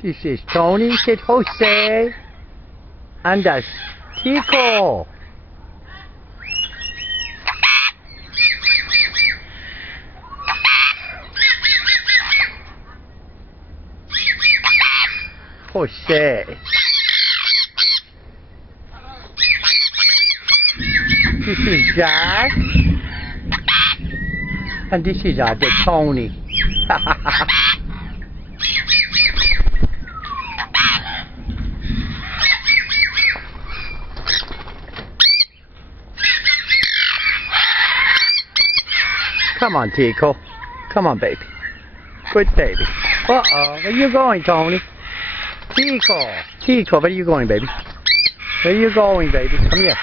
This is Tony, said Jose, and that's Tico. Jose. This is Jack, and this is the Tony. Come on, Tico. Come on, baby. Good baby. Uh-oh. Where you going, Tony? Tico. Tico, where are you going, baby? Where are you going, baby? Come here.